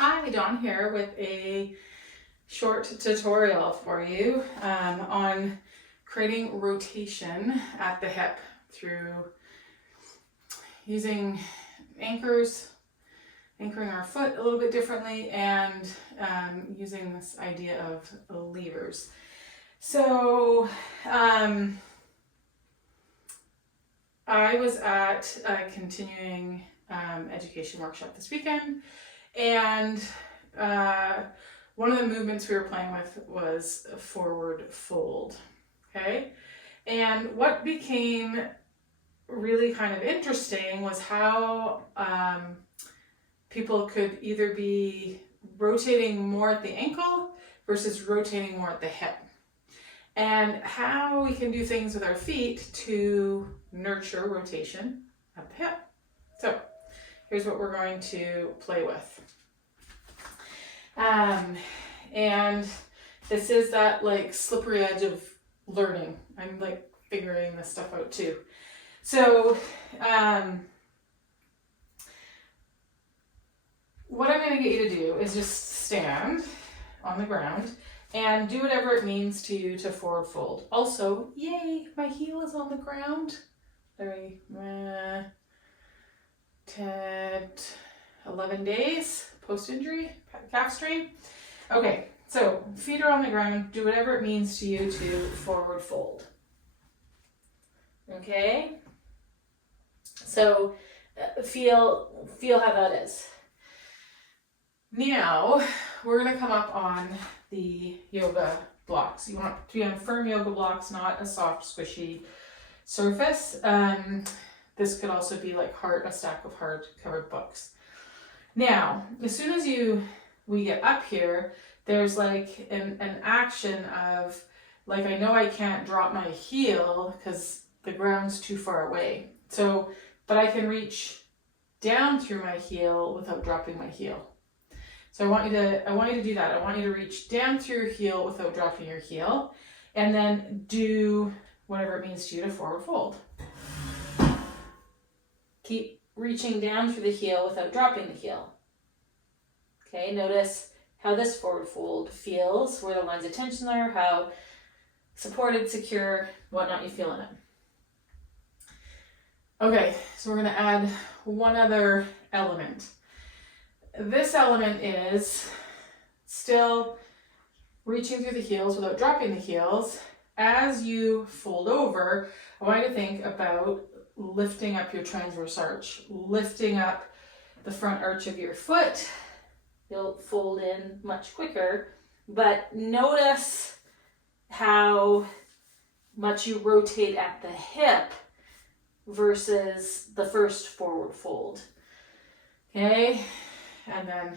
Hi, Dawn here with a short tutorial for you on creating rotation at the hip through using anchoring our foot a little bit differently, and using this idea of levers. So I was at a continuing education workshop this weekend, and one of the movements we were playing with was a forward fold, okay? And what became really kind of interesting was how people could either be rotating more at the ankle versus rotating more at the hip, and how we can do things with our feet to nurture rotation at the hip. So here's what we're going to play with. And this is that like slippery edge of learning. I'm like figuring this stuff out too. So what I'm going to get you to do is just stand on the ground and do whatever it means to you to forward fold. Also, yay, my heel is on the ground. 11 days post-injury, calf strain. Okay, so feet are on the ground. Do whatever it means to you to forward fold. Okay? So feel how that is. Now, we're going to come up on the yoga blocks. You want to be on firm yoga blocks, not a soft, squishy surface. This could also be like a stack of hard covered books. Now, as soon as we get up here, there's like an action of, like, I know I can't drop my heel because the ground's too far away. So, but I can reach down through my heel without dropping my heel. So I want you to do that. I want you to reach down through your heel without dropping your heel, and then do whatever it means to you to forward fold. Keep reaching down through the heel without dropping the heel. Okay, notice how this forward fold feels, where the lines of tension are, how supported, secure, whatnot you feel in it. Okay, so we're going to add one other element. This element is still reaching through the heels without dropping the heels. As you fold over, I want you to think about lifting up your transverse arch, lifting up the front arch of your foot. You'll fold in much quicker, but notice how much you rotate at the hip versus the first forward fold. Okay, and then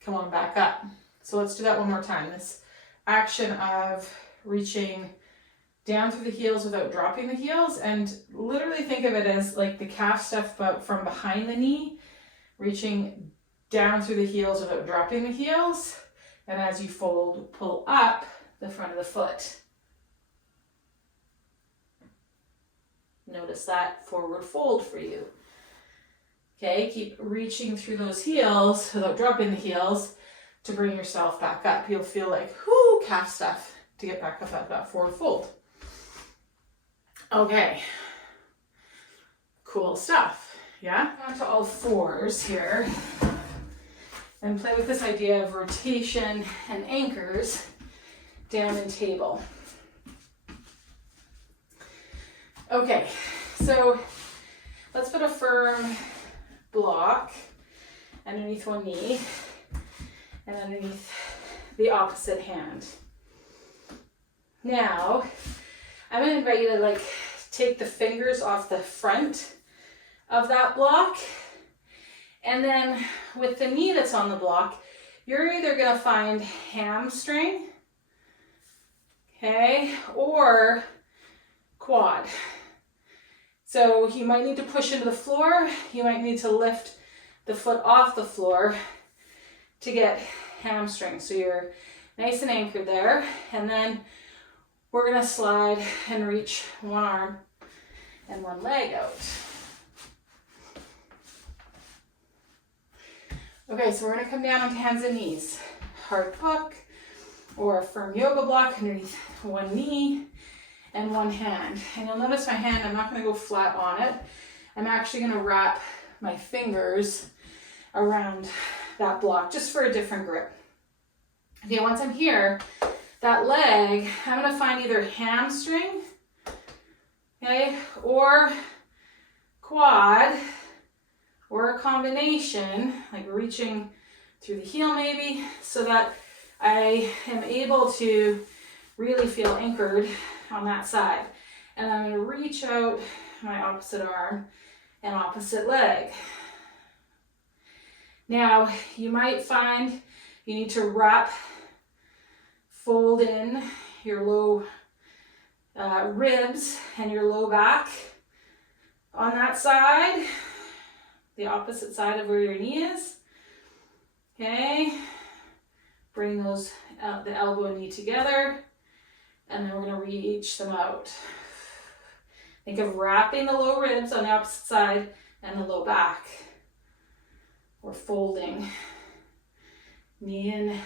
come on back up. So let's do that one more time. This action of reaching down through the heels without dropping the heels, and literally think of it as like the calf stuff, but from behind the knee, reaching down through the heels without dropping the heels, and as you fold, pull up the front of the foot. Notice that forward fold for you. Okay, keep reaching through those heels without dropping the heels to bring yourself back up. You'll feel like, whoo, calf stuff to get back up at that forward fold. Okay, cool stuff, yeah? On to all fours here and play with this idea of rotation and anchors down in table. Okay, so let's put a firm block underneath one knee and underneath the opposite hand. Now, I'm going to invite you to take the fingers off the front of that block, and then with the knee that's on the block, you're either going to find hamstring, okay, or quad. So you might need to push into the floor, you might need to lift the foot off the floor to get hamstring. So you're nice and anchored there, and then we're going to slide and reach one arm and one leg out. Okay, so we're gonna come down onto hands and knees. Hard book or a firm yoga block underneath one knee and one hand. And you'll notice my hand, I'm not gonna go flat on it. I'm actually gonna wrap my fingers around that block just for a different grip. Okay, once I'm here, that leg, I'm gonna find either hamstring, okay, or quad, or a combination, like reaching through the heel maybe, so that I am able to really feel anchored on that side. And I'm gonna reach out my opposite arm and opposite leg. Now, you might find you need to wrap, fold in your low ribs and your low back on that side, the opposite side of where your knee is. Okay, bring those the elbow and knee together, and then we're going to reach them out. Think of wrapping the low ribs on the opposite side and the low back. We're folding. Knee and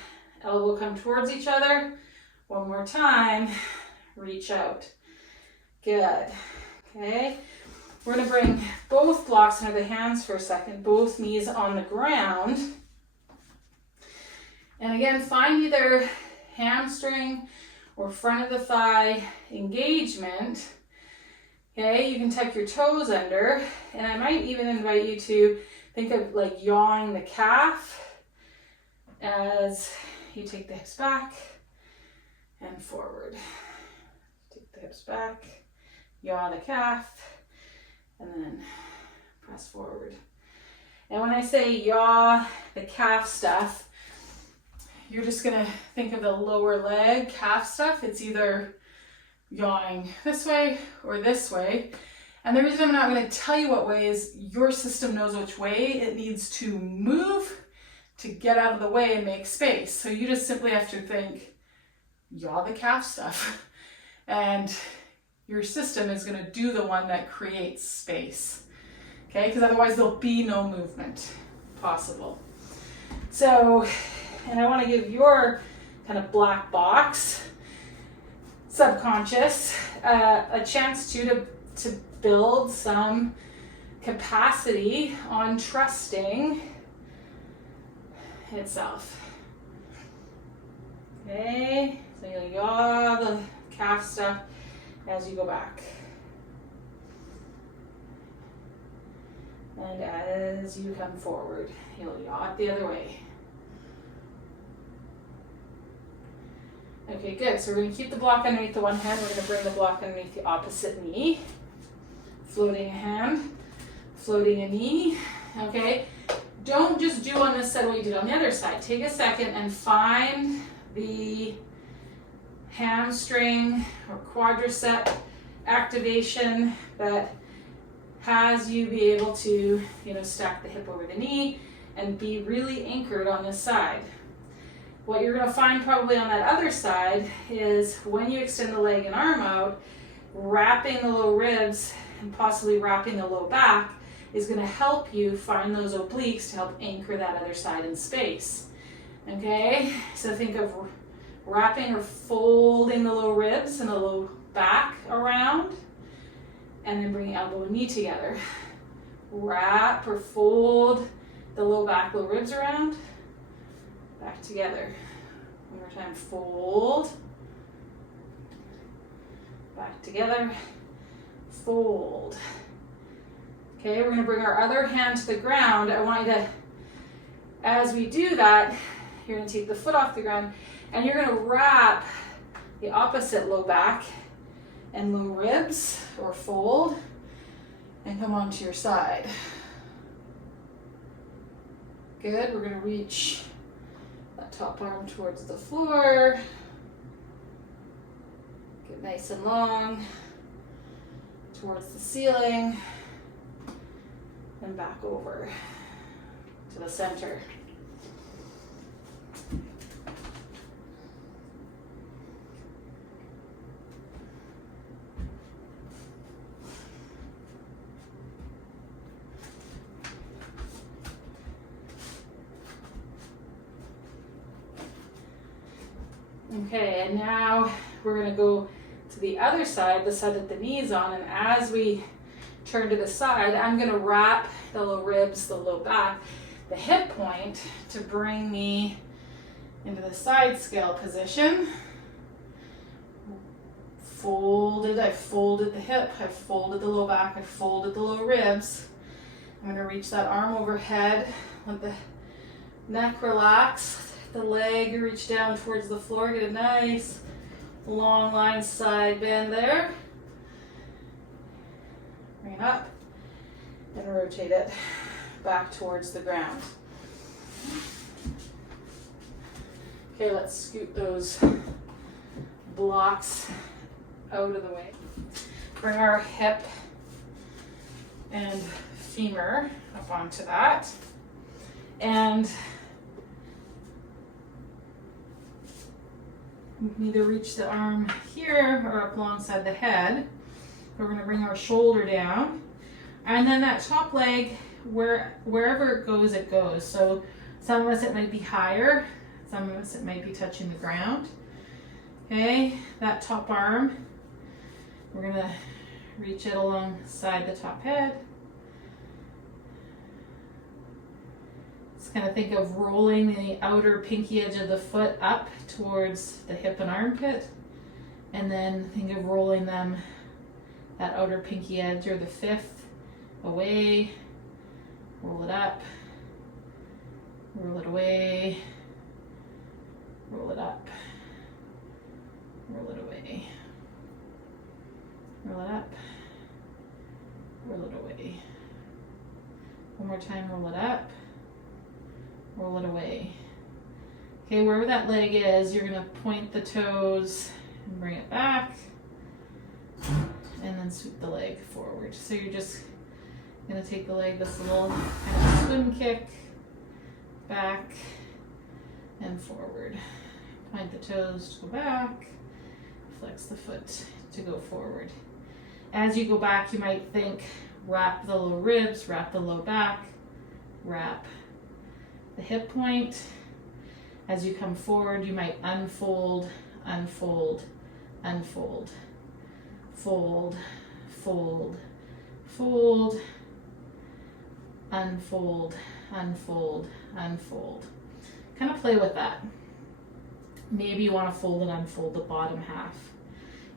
elbow come towards each other. One more time, reach out. Good. Okay, we're going to bring both blocks under the hands for a second, both knees on the ground. And again, find either hamstring or front of the thigh engagement. Okay, you can tuck your toes under, and I might even invite you to think of like yawing the calf as you take the hips back and forward. Take the hips back, yaw the calf, and then press forward. And when I say yaw the calf stuff, you're just gonna think of the lower leg calf stuff. It's either yawing this way or this way. And the reason I'm not gonna tell you what way is your system knows which way it needs to move to get out of the way and make space. So you just simply have to think, yaw the calf stuff. And your system is gonna do the one that creates space. Okay, because otherwise there'll be no movement possible. So, and I want to give your kind of black box, subconscious, a chance to build some capacity on trusting itself. Okay, so you'll yaw the calf stuff as you go back. And as you come forward, you'll yaw it the other way. Okay, good. So we're going to keep the block underneath the one hand. We're going to bring the block underneath the opposite knee. Floating a hand, floating a knee. Okay, don't just do on this side what you did on the other side. Take a second and find the hamstring or quadricep activation that has you be able to, stack the hip over the knee and be really anchored on this side. What you're going to find probably on that other side is when you extend the leg and arm out, wrapping the low ribs and possibly wrapping the low back is going to help you find those obliques to help anchor that other side in space. Okay, so think of wrapping or folding the low ribs and the low back around, and then bring elbow and knee together. Wrap or fold the low back, low ribs around, back together. One more time, fold, back together, fold. Okay, we're gonna bring our other hand to the ground. I want you to, as we do that, you're gonna take the foot off the ground and you're gonna wrap the opposite low back and low ribs or fold and come onto your side. Good, we're gonna reach that top arm towards the floor. Get nice and long towards the ceiling and back over to the center. Okay, and now we're gonna go to the other side, the side that the knee's on, and as we turn to the side, I'm gonna wrap the low ribs, the low back, the hip point to bring me into the side scale position. Folded, I folded the hip, I folded the low back, I folded the low ribs. I'm gonna reach that arm overhead, let the neck relax, the leg reach down towards the floor, get a nice long line side bend there. Bring it up and rotate it back towards the ground. Okay, let's scoot those blocks out of the way. Bring our hip and femur up onto that. And we can either reach the arm here or up alongside the head. We're going to bring our shoulder down. And then that top leg, wherever it goes, it goes. So some of us it might be higher, some of us it might be touching the ground. Okay, that top arm, we're going to reach it alongside the top head. Just kind of think of rolling the outer pinky edge of the foot up towards the hip and armpit. And then think of rolling them, that outer pinky edge or the fifth, away. Roll it up. Roll it away. Roll it up. Roll it away. Roll it up. Roll it away. One more time, roll it up. Roll it away. Okay, wherever that leg is, you're going to point the toes and bring it back. And then sweep the leg forward. So you're just going to take the leg, this little kind of swim kick, back and forward. Point the toes to go back. Flex the foot to go forward. As you go back, you might think, wrap the low ribs, wrap the low back, wrap the hip point. As you come forward, you might unfold, unfold, unfold, fold, fold, fold, unfold, unfold, unfold. Kind of play with that. Maybe you want to fold and unfold the bottom half.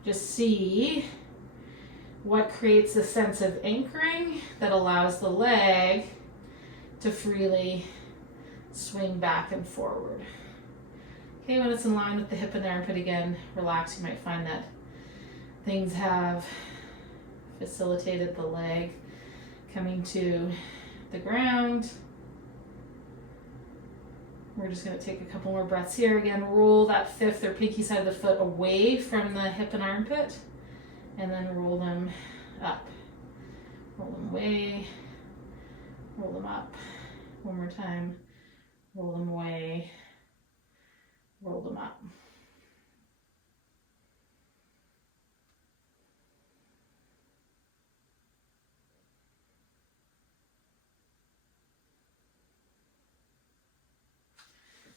Just see what creates a sense of anchoring that allows the leg to freely swing back and forward. Okay, when it's in line with the hip and armpit again, relax. You might find that things have facilitated the leg coming to the ground. We're just going to take a couple more breaths here. Again, roll that fifth or pinky side of the foot away from the hip and armpit, and then roll them up. Roll them away, roll them up. One more time. Roll them away, roll them up.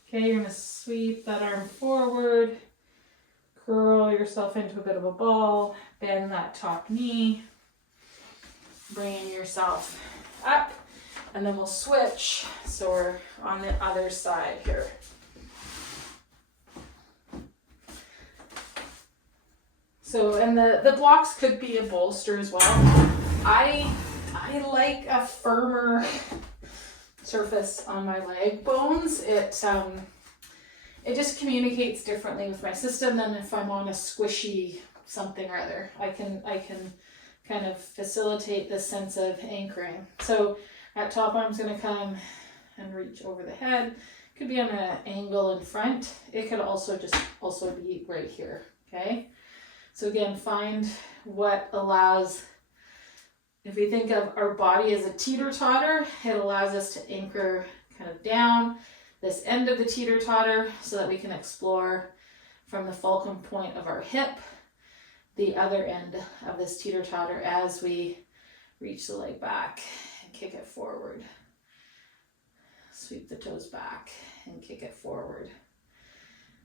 Okay, you're going to sweep that arm forward, curl yourself into a bit of a ball, bend that top knee, bringing yourself up, and then we'll switch. So we're on the other side here. So, and the blocks could be a bolster as well. I like a firmer surface on my leg bones. It just communicates differently with my system than if I'm on a squishy something or other. I can kind of facilitate this sense of anchoring. So that top arm's going to come and reach over the head. Could be on an angle in front. It could also be right here. Okay. So again, find what allows. If we think of our body as a teeter-totter, it allows us to anchor kind of down this end of the teeter-totter so that we can explore from the fulcrum point of our hip, the other end of this teeter-totter as we reach the leg back and kick it forward. Sweep the toes back and kick it forward.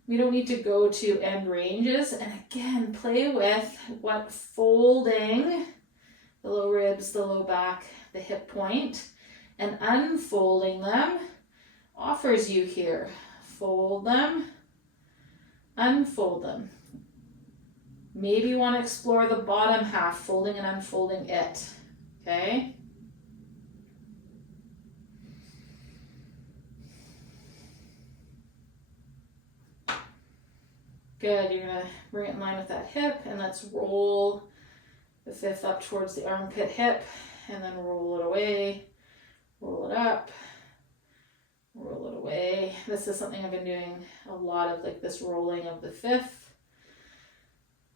We don't need to go to end ranges. And again, play with what folding the low ribs, the low back, the hip point, and unfolding them offers you here. Fold them, unfold them. Maybe you want to explore the bottom half, folding and unfolding it, okay? Good, you're gonna bring it in line with that hip, and let's roll the fifth up towards the armpit hip, and then roll it away, roll it up, roll it away. This is something I've been doing a lot of, like this rolling of the fifth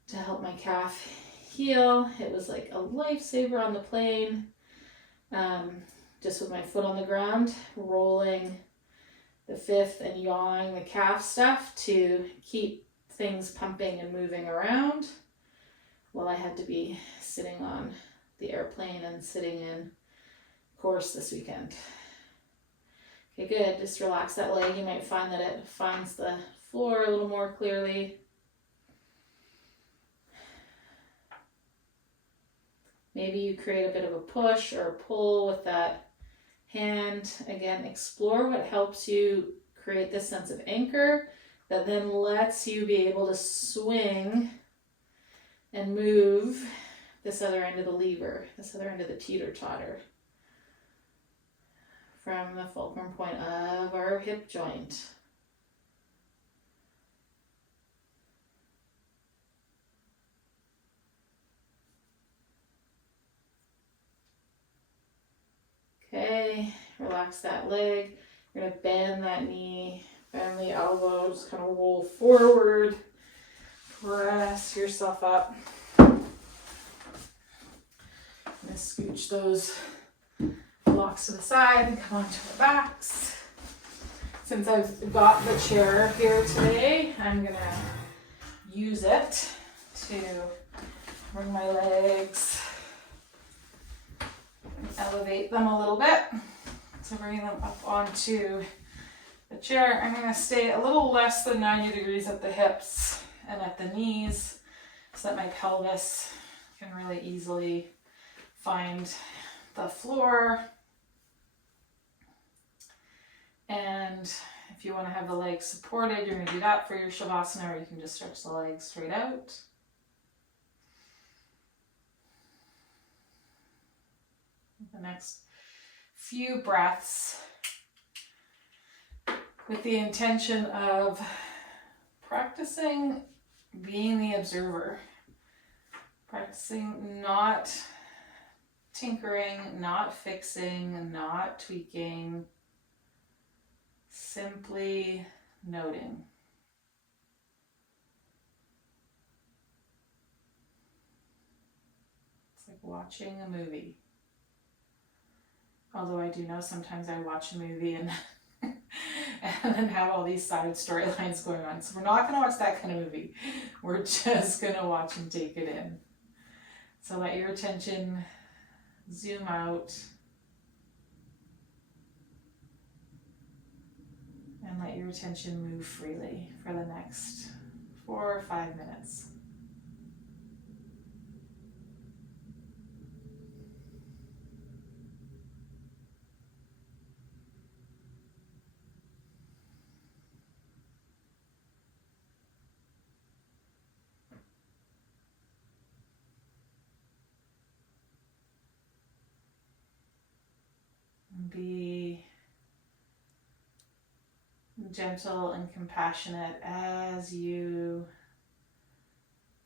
to help my calf heal. It was like a lifesaver on the plane, just with my foot on the ground, rolling the fifth and yawing the calf stuff to keep things pumping and moving around while I had to be sitting on the airplane and sitting in course this weekend. Okay, good. Just relax that leg. You might find that it finds the floor a little more clearly. Maybe you create a bit of a push or a pull with that hand. Again, explore what helps you create this sense of anchor that then lets you be able to swing and move this other end of the lever, this other end of the teeter-totter from the fulcrum point of our hip joint. Okay, relax that leg. You're going to bend that knee, bend the elbows, kind of roll forward, press yourself up. Just scooch those blocks to the side and come onto the backs. Since I've got the chair here today, I'm going to use it to bring my legs, elevate them a little bit. So bringing them up onto the chair. I'm going to stay a little less than 90 degrees at the hips and at the knees so that my pelvis can really easily find the floor. And if you want to have the legs supported, you're going to do that for your Shavasana, or you can just stretch the legs straight out. The next few breaths with the intention of practicing being the observer, practicing not tinkering, not fixing, not tweaking, simply noting. It's like watching a movie. Although I do know sometimes I watch a movie and and then have all these side storylines going on. So we're not going to watch that kind of movie. We're just going to watch and take it in. So let your attention zoom out and let your attention move freely for the next 4 or 5 minutes. Be gentle and compassionate as you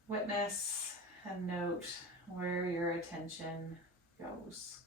witness and note where your attention goes.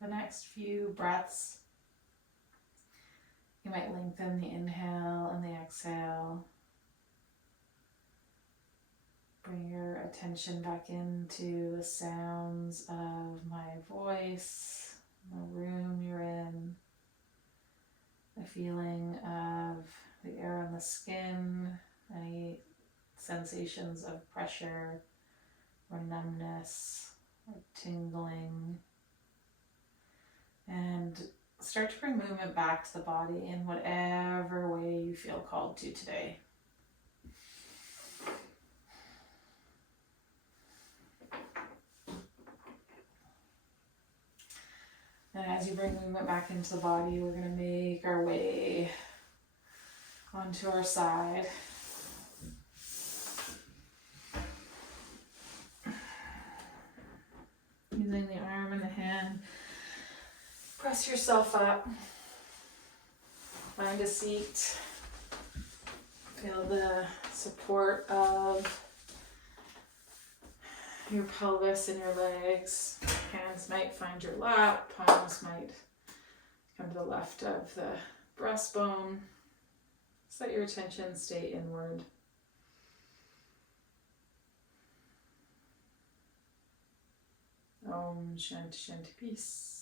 the next few breaths. You might lengthen the inhale and the exhale. Bring your attention back into the sounds of my voice, the room you're in, the feeling of the air on the skin, any sensations of pressure or numbness or tingling. And start to bring movement back to the body in whatever way you feel called to today. And as you bring movement back into the body, we're going to make our way onto our side. Using the arm and the hand, press yourself up. Find a seat. Feel the support of your pelvis and your legs. Hands might find your lap, palms might come to the left of the breastbone. Just let your attention stay inward. Om Shanti Shanti Peace.